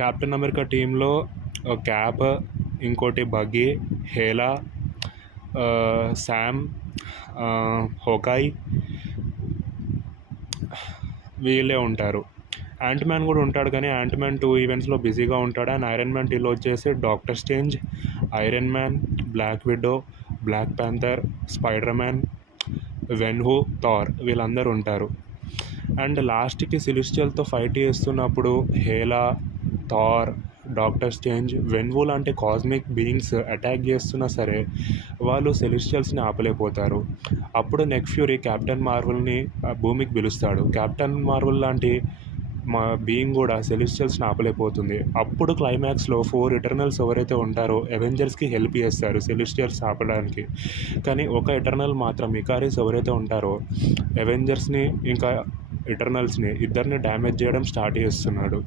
Captain America టీంలో cap, ఇంకోటి buggy, హేలా, Sam, హోకాయ్ వీళ్ళే ఉంటారు. యాంట్ మ్యాన్ కూడా ఉంటాడు, కానీ యాంట్ మ్యాన్ 2 ఈవెంట్స్లో బిజీగా ఉంటాడు. అండ్ ఐరన్ మ్యాన్ టీంలో వచ్చేసి Doctor Strange, Iron Man, Black Widow, Black Panther, Spider Man, Wenwu, Thor వీళ్ళందరూ ఉంటారు. అండ్ లాస్ట్కి సెలెస్టియల్తో ఫైట్ చేస్తున్నప్పుడు Hela, Thor, Doctor Strange, Wenwu లాంటి కాస్మిక్ బీయింగ్స్ అటాక్ చేస్తున్నా సరే వాళ్ళు సెలెస్టియల్స్ని ఆపలేకపోతారు. అప్పుడు నెక్ ఫ్యూరీ కెప్టెన్ మార్వెల్ని భూమికి పిలుస్తాడు. కెప్టెన్ మార్వెల్ లాంటి మా బీయింగ్ కూడా సెలెస్టియల్స్ని ఆపలేకపోతుంది. అప్పుడు క్లైమాక్స్లో 4 ఎటర్నల్స్ ఎవరైతే ఉంటారో అవెంజర్స్కి హెల్ప్ చేస్తారు సెలెస్టియల్స్ ఆపడానికి. కానీ ఒక ఎటర్నల్ మాత్రం ఇకారిస్ ఎవరైతే ఉంటారో అవెంజర్స్ని ఇంకా ఎటర్నల్స్ని ఇద్దరిని డ్యామేజ్ చేయడం స్టార్ట్ చేస్తున్నాడు.